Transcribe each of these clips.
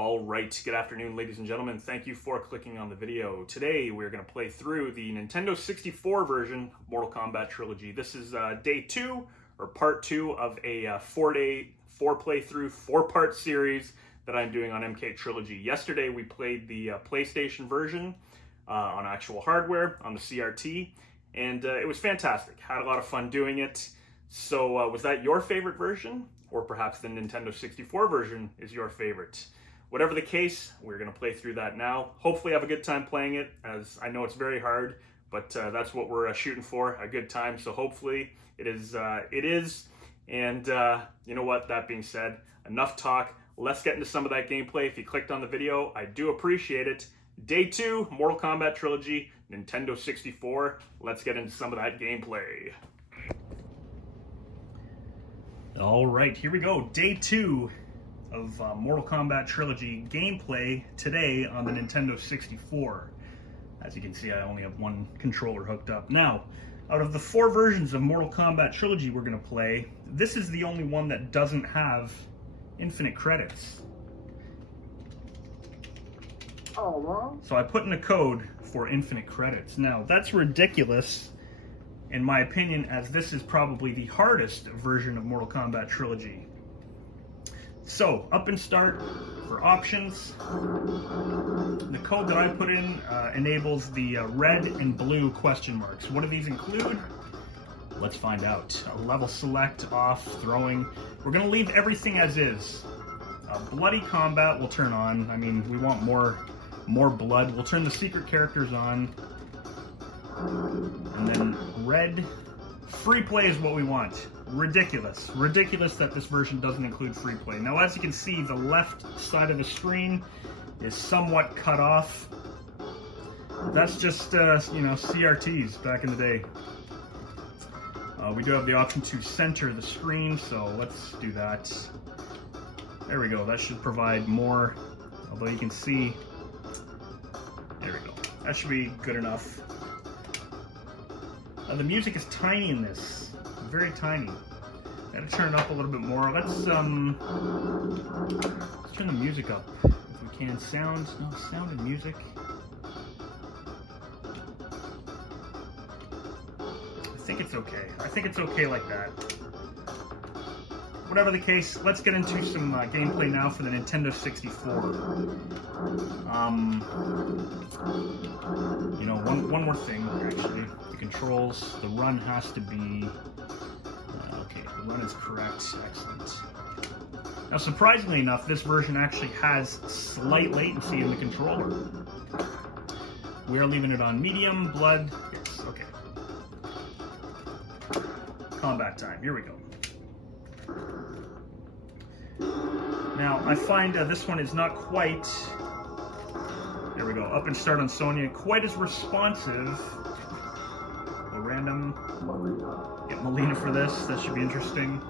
All right, good afternoon, ladies and gentlemen. Thank you for clicking on the video. Today, we're going to play through the Nintendo 64 version of Mortal Kombat Trilogy. This is day 2, or part 2 of a 4-day, 4-playthrough, 4-part series that I'm doing on MK Trilogy. Yesterday, we played the PlayStation version on actual hardware, on the CRT, and it was fantastic. Had a lot of fun doing it. So, was that your favorite version? Or perhaps the Nintendo 64 version is your favorite? Whatever the case, we're going to play through that now. Hopefully have a good time playing it, as I know it's very hard, but that's what we're shooting for, a good time. So hopefully it is. And you know what, that being said, enough talk. Let's get into some of that gameplay. If you clicked on the video, I do appreciate it. Day 2, Mortal Kombat Trilogy, Nintendo 64. Let's get into some of that gameplay. All right, here we go. Day 2 of Mortal Kombat Trilogy gameplay today on the Nintendo 64. As you can see, I only have one controller hooked up. Now, out of the 4 versions of Mortal Kombat Trilogy we're going to play, this is the only one that doesn't have infinite credits. So I put in a code for infinite credits. Now, that's ridiculous, in my opinion, as this is probably the hardest version of Mortal Kombat Trilogy. So, up and start for options. The code that I put in enables the red and blue question marks. What do these include? Let's find out. Level select, off, throwing. We're going to leave everything as is. Bloody combat will turn on. I mean, we want more blood. We'll turn the secret characters on. And then red. Free play is what we want. Ridiculous. Ridiculous that this version doesn't include free play. Now, as you can see, the left side of the screen is somewhat cut off. That's just, you know, CRTs back in the day. We do have the option to center the screen, so let's do that. There we go. That should provide more, although you can see. There we go. That should be good enough. The music is tiny in this, very tiny. Gotta turn it up a little bit more. Let's turn the music up if we can. Sound and music. I think it's okay. I think it's okay like that. Whatever the case, let's get into some gameplay now for the Nintendo 64. You know, one more thing, actually. The controls, the run has to be... okay, the run is correct. Excellent. Now, surprisingly enough, this version actually has slight latency in the controller. We are leaving it on medium, blood. Yes, okay. Combat time. Here we go. Now, I find this one is not quite, there we go, up and start on Sonya, quite as responsive. A random, get Melina for this, that should be interesting.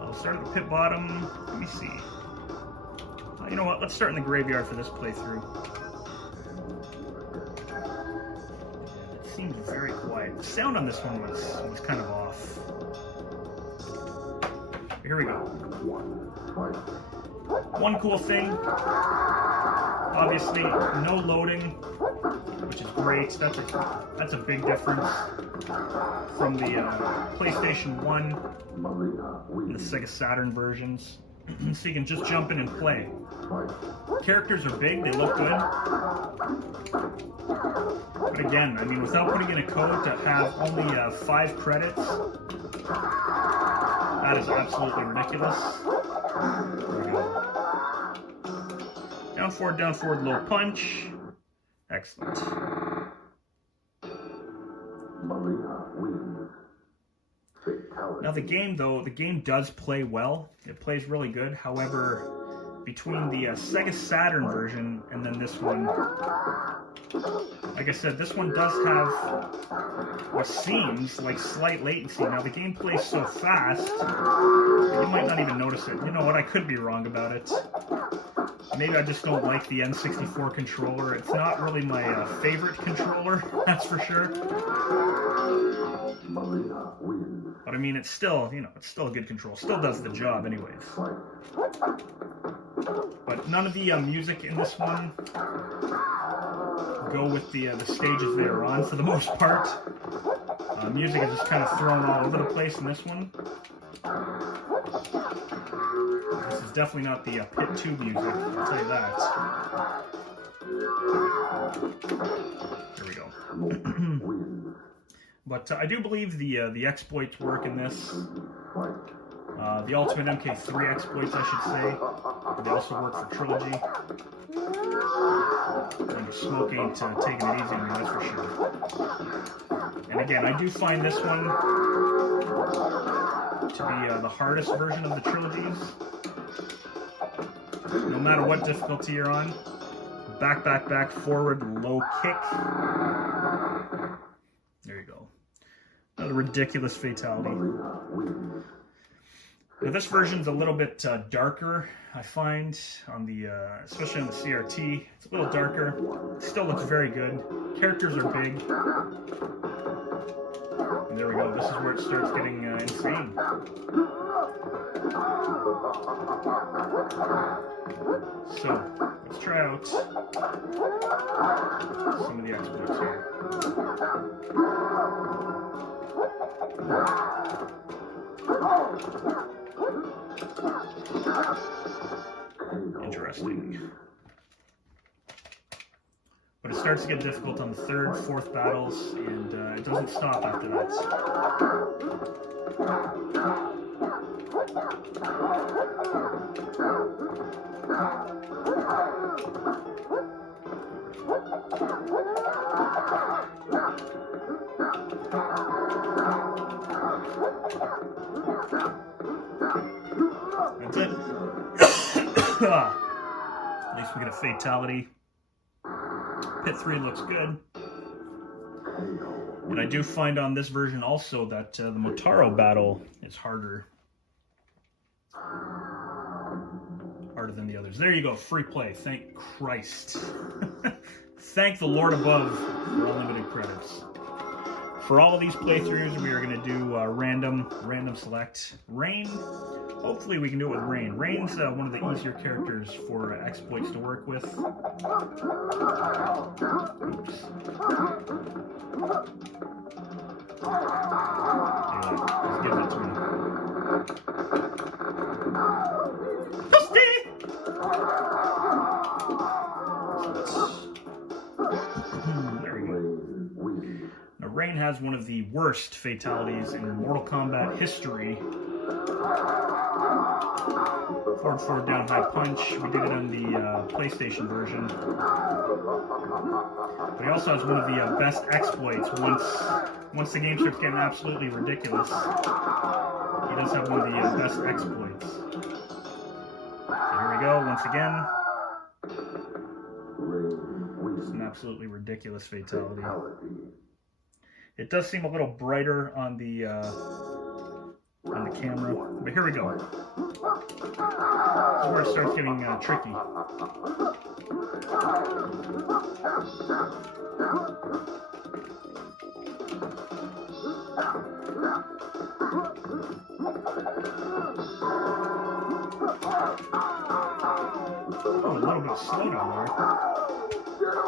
I'll start at the pit bottom, let me see. You know what, let's start in the graveyard for this playthrough. It seems very quiet. The sound on this one was kind of off. Here we go. One cool thing, obviously no loading, which is great. That's a big difference from the PlayStation 1 and the Sega Saturn versions. So you can just jump in and play. Characters are big, they look good. But again, I mean, without putting in a code to have only 5 credits, that is absolutely ridiculous. There we go. Down forward, low punch. Excellent. Now the game, though, the game does play well. It plays really good. However, between the Sega Saturn version and then this one, like I said, this one does have what seems like slight latency. Now the game plays so fast, you might not even notice it. You know what, I could be wrong about it. Maybe I just don't like the N64 controller. It's not really my favorite controller, that's for sure. But I mean, it's still, you know, it's still a good control. Still does the job anyways. But none of the music in this one go with the stages they are on for the most part. Music is just kind of thrown all over the place in this one. This is definitely not the Pit 2 music, I'll tell you that. There we go. But I do believe the exploits work in this. The Ultimate MK3 exploits, I should say. They also work for Trilogy. And Smoke ain't taking it easy on me, that's for sure. And again, I do find this one to be the hardest version of the trilogies. No matter what difficulty you're on. Back, back, back, forward, low kick. There you go. Another ridiculous fatality. Now this version's a little bit darker, I find, on the especially on the CRT. It's a little darker. It still looks very good. Characters are big. And there we go. This is where it starts getting insane. So, let's try out some of the exploits here. Interesting. But it starts to get difficult on the third, fourth battles, and it doesn't stop after that. That's it. At least we get a fatality. Pit 3 looks good. And I do find on this version also that the Motaro battle is harder than the others. There you go, free play. Thank Christ. Thank the Lord above for unlimited credits. For all of these playthroughs, we are going to do random select. Rain, hopefully we can do it with Rain. Rain's one of the easier characters for exploits to work with. Oops. Yeah, let's give it to him. There we go. Now, Rain has one of the worst fatalities in Mortal Kombat history. Forward down high punch. We did it on the PlayStation version. But he also has one of the best exploits. Once the game starts getting absolutely ridiculous, he does have one of the best exploits. So here we go, once again. It's an absolutely ridiculous fatality. It does seem a little brighter on the camera, but here we go. This is where it starts getting tricky. Oh, a little bit of slowdown there.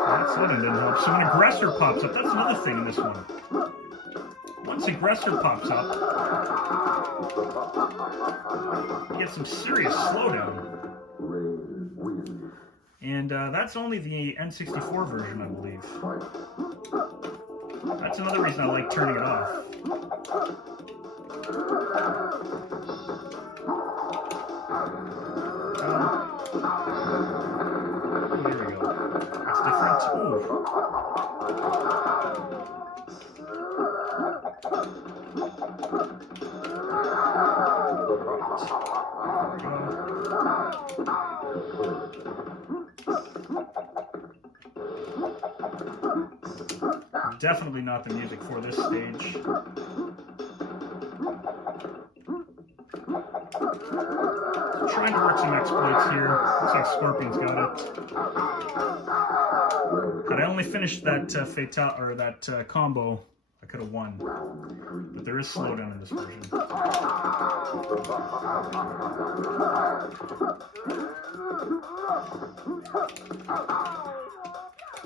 That slowdown didn't help. So when Aggressor pops up, that's another thing in this one. Once Aggressor pops up, you get some serious slowdown. And that's only the N64 version, I believe. That's another reason I like turning it off. Here we go. It's different. Ooh. Definitely not the music for this stage. Trying to work some exploits here. Looks like Scorpion's got it. But I only finished that combo I could have won. But there is slowdown in this version.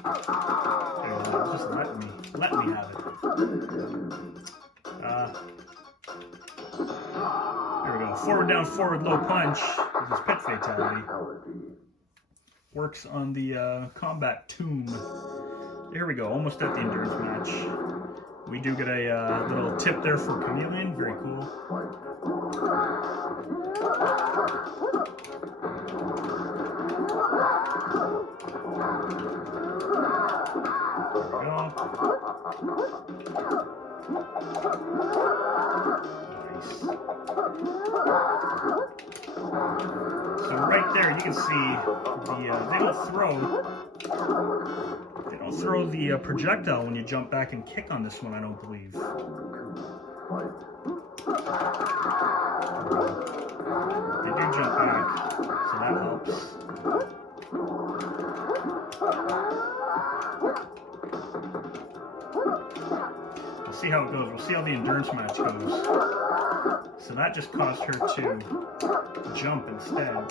Okay, just let me have it. There we go. Forward, down, forward, low punch. This is pit fatality. Works on the Kombat Tomb. There we go. Almost at the endurance match. We do get a little tip there for Chameleon. Very cool. There we go. Nice. So right there, you can see they don't throw the projectile when you jump back and kick on this one, I don't believe. They do jump back, so that helps. We'll see how it goes. We'll see how the endurance match goes. So that just caused her to jump instead.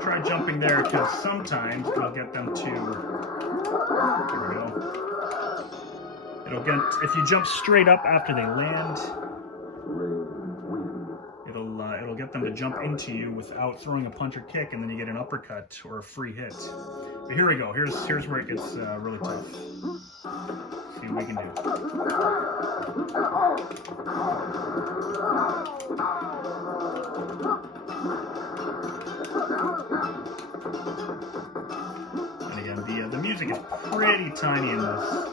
Try jumping there because sometimes it'll get them to. There we go. It'll get if you jump straight up after they land. It'll get them to jump into you without throwing a punch or kick, and then you get an uppercut or a free hit. But here we go. Here's where it gets really tough. See what we can do. And again, the music is pretty tiny in this.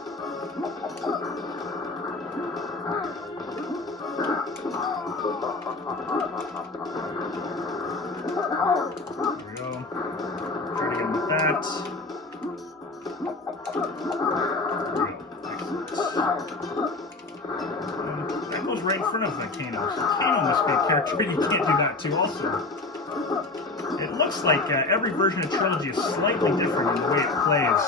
There we go. Try to get him with that. That goes right in front of Kano. So Kano must be a character you can't do that to also. It looks like every version of Trilogy is slightly different in the way it plays.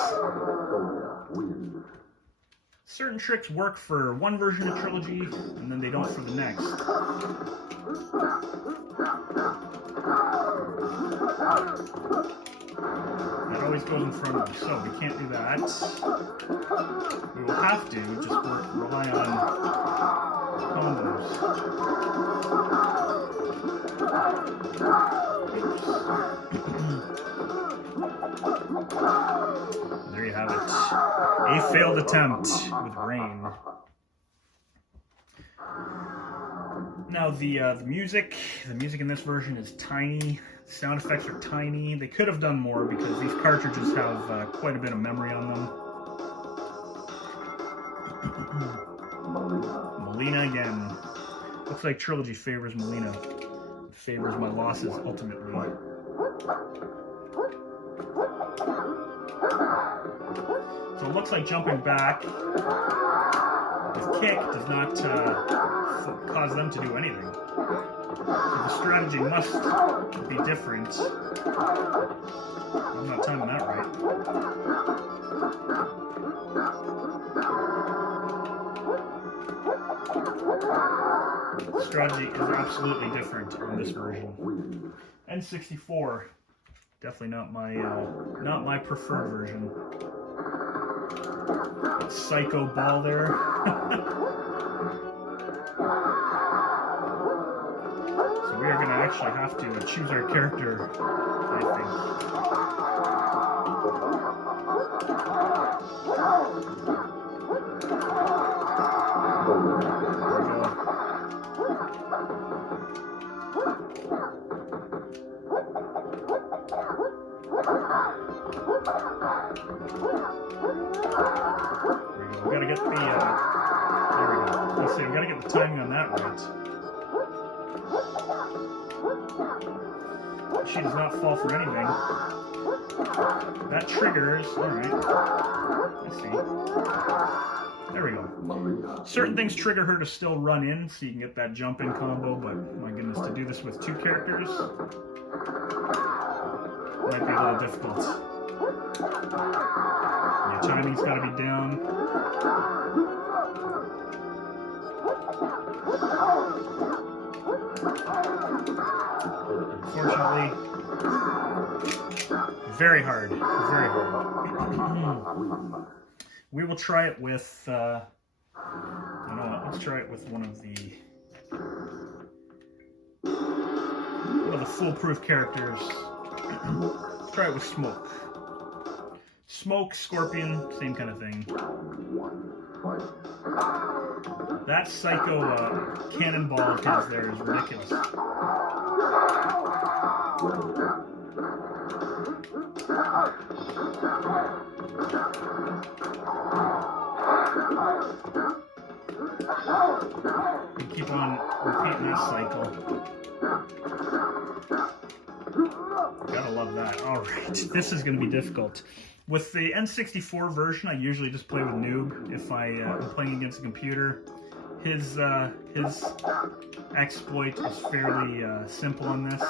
Certain tricks work for one version of Trilogy, and then they don't for the next. That always goes in front of us, so we can't do that. We will have to just rely on combos. There you have it. A failed attempt with rain. Now the music in this version is tiny. The sound effects are tiny. They could have done more because these cartridges have quite a bit of memory on them. Molina again. Looks like Trilogy favors Molina. It favors my losses ultimately. So it looks like jumping back with kick does not cause them to do anything. So the strategy must be different. I'm not timing that right. The strategy is absolutely different in this version. N64, definitely not my preferred version. Psycho ball there. So we are going to actually have to choose our character, I think. We gotta get the, there we go. Let's see, we gotta get the timing on that right. She does not fall for anything. That triggers, alright. Let's see. There we go. Certain things trigger her to still run in, so you can get that jump in combo, but my goodness, to do this with two characters might be a little difficult. Your timing's got to be down. Unfortunately, very hard. Very hard. We will try it with, you know what, let's try it with one of the foolproof characters. Let's try it with Smoke. Smoke, Scorpion, same kind of thing. That psycho cannonball of his there is ridiculous. You keep on repeating that cycle. Gotta love that. Alright, this is going to be difficult. With the N64 version, I usually just play with Noob if I'm playing against a computer. His exploit is fairly simple on this.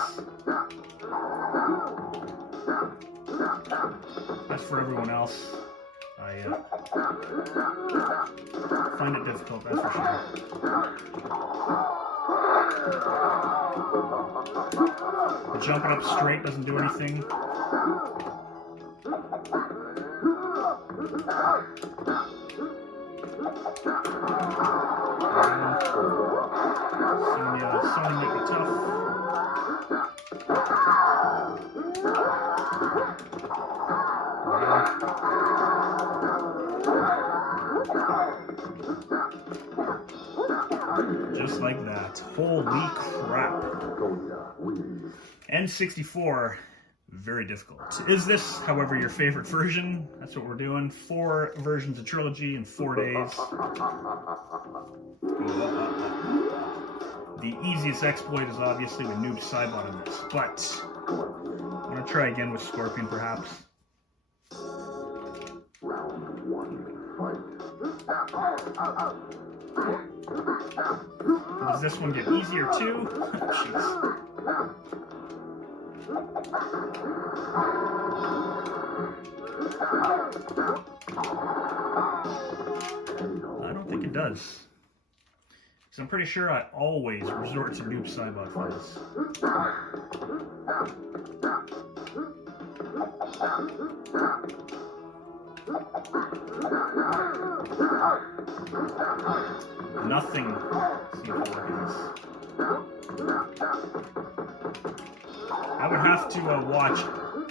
As for everyone else, I find it difficult, that's for sure. Jumping up straight doesn't do anything. Something might be tough. Just like that. Holy crap. N64, very difficult. Is this, however, your favorite version? That's what we're doing. 4 versions of Trilogy in 4 days. The easiest exploit is obviously the Noob Cybot in this, but I'm going to try again with Scorpion, perhaps. Does this one get easier too? Jeez. I don't think it does. Because I'm pretty sure I always resort to Noob Cybot for this. Nothing seems to work in this. I would have to watch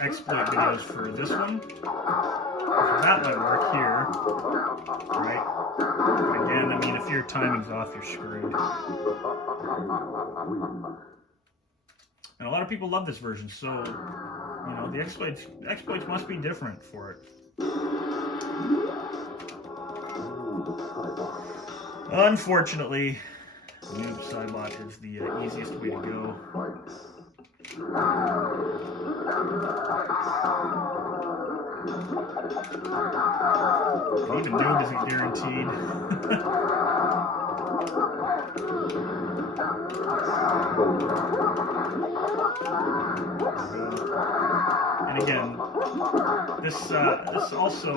exploit videos for this one. That might work here, right? Again, I mean, if your timing's off, you're screwed. And a lot of people love this version, so, you know, the exploits must be different for it. Unfortunately, Noob Cybot is the easiest way to go. Even Noob isn't guaranteed. And again, this also,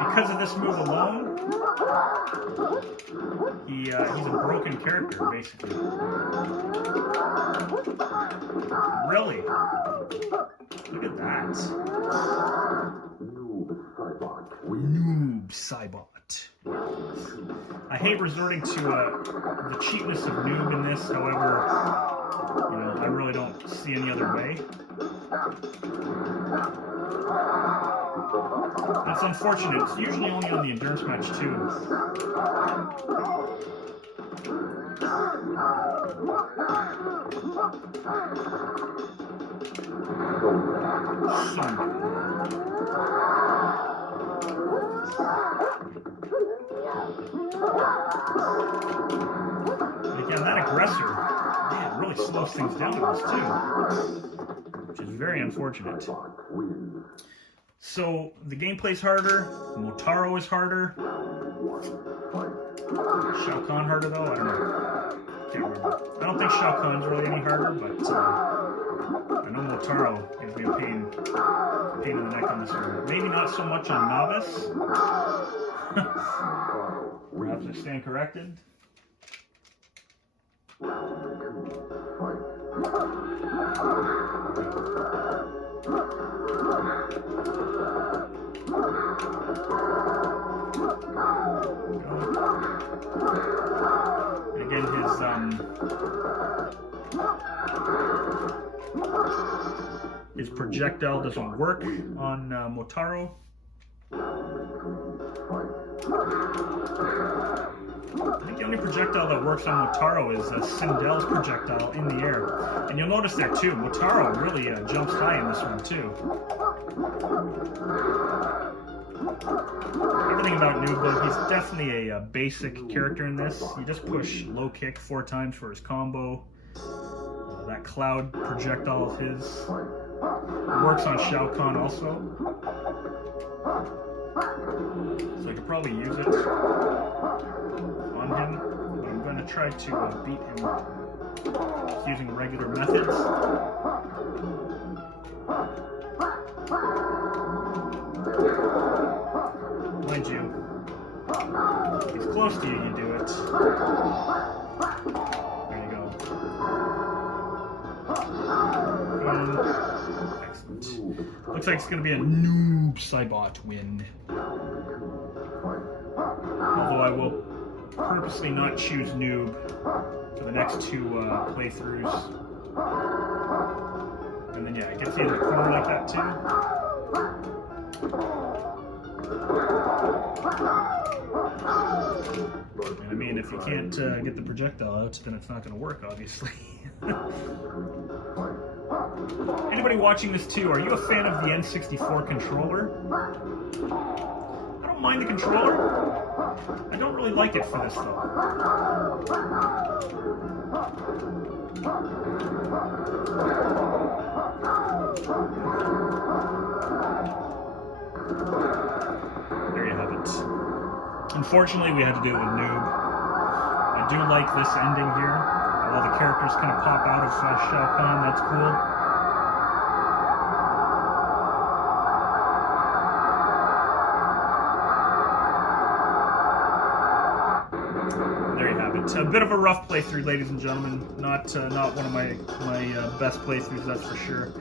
because of this move alone, he's a broken character, basically. Really? Look at that. Noob Cybot. I hate resorting to the cheapness of Noob in this, however, you know, I really don't see any other way. That's unfortunate. It's usually only on the endurance match too. Again, that aggressor, man, really slows things down in this too, which is very unfortunate. So the gameplay's harder, Motaro is harder. Shao Kahn harder though? I don't know. Can't remember. I don't think Shao Kahn's really any harder, but I know Motaro gives me a pain in the neck on this one. Maybe not so much on Novice. Perhaps I stand corrected. And again, his projectile doesn't work on Motaro. I think the only projectile that works on Motaro is Sindel's projectile in the air. And you'll notice there too, Motaro really jumps high in this one too. Everything about Noob though, he's definitely a basic character in this. You just push low kick 4 times for his combo. That cloud projectile of his works on Shao Kahn also. So I could probably use it on him, but I'm going to try to beat him just using regular methods. Mind you, if he's close to you, you do it. There you go. Excellent. Looks like it's going to be a Noob Cybot win. Although I will purposely not choose Noob for the next 2 playthroughs. And then yeah, it gets you in the corner like that too. And I mean, if you can't get the projectile out, then it's not going to work, obviously. Anybody watching this too, are you a fan of the N64 controller? I don't mind the controller. I don't really like it for this though. There you have it. Unfortunately, we had to deal with Noob. I do like this ending here. All the characters kind of pop out of Shao Kahn. That's cool. A bit of a rough playthrough, ladies and gentlemen. Not one of my best playthroughs, that's for sure.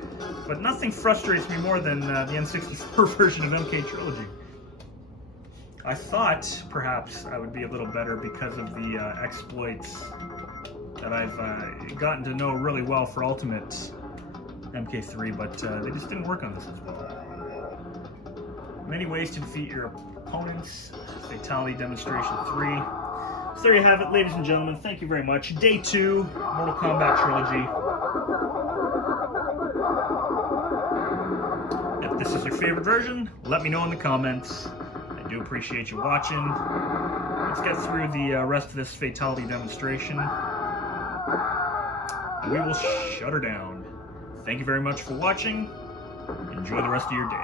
But nothing frustrates me more than the N64 version of MK Trilogy. I thought perhaps I would be a little better because of the exploits that I've gotten to know really well for Ultimate MK3, but they just didn't work on this as well. Many ways to defeat your opponents. Fatality Demonstration 3. So there you have it, ladies and gentlemen. Thank you very much. Day 2, Mortal Kombat Trilogy. If this is your favorite version, let me know in the comments. I do appreciate you watching. Let's get through the rest of this Fatality Demonstration. And we will shut her down. Thank you very much for watching. Enjoy the rest of your day.